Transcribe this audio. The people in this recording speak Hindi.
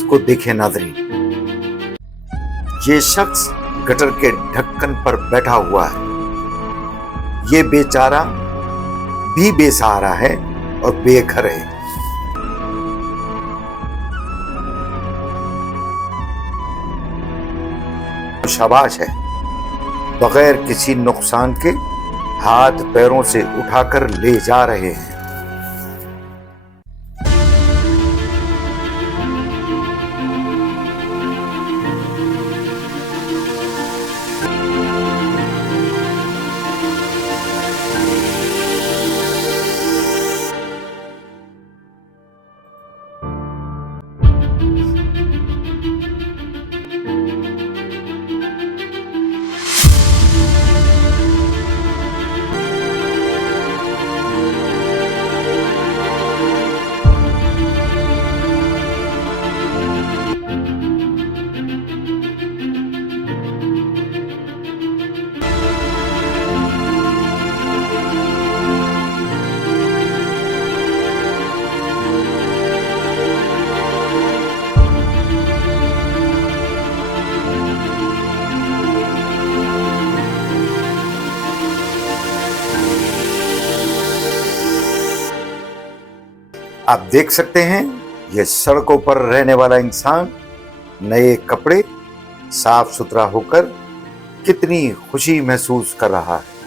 शख्स को देखे नाज़रीन। ये शख्स गटर के ढक्कन पर बैठा हुआ है। ये बेचारा भी बेसहारा है और बेघर है। शाबाश है, बगैर किसी नुकसान के हाथ पैरों से उठाकर ले जा रहे हैं। आप देख सकते हैं यह सड़कों पर रहने वाला इंसान नए कपड़े, साफ सुथरा होकर कितनी खुशी महसूस कर रहा है।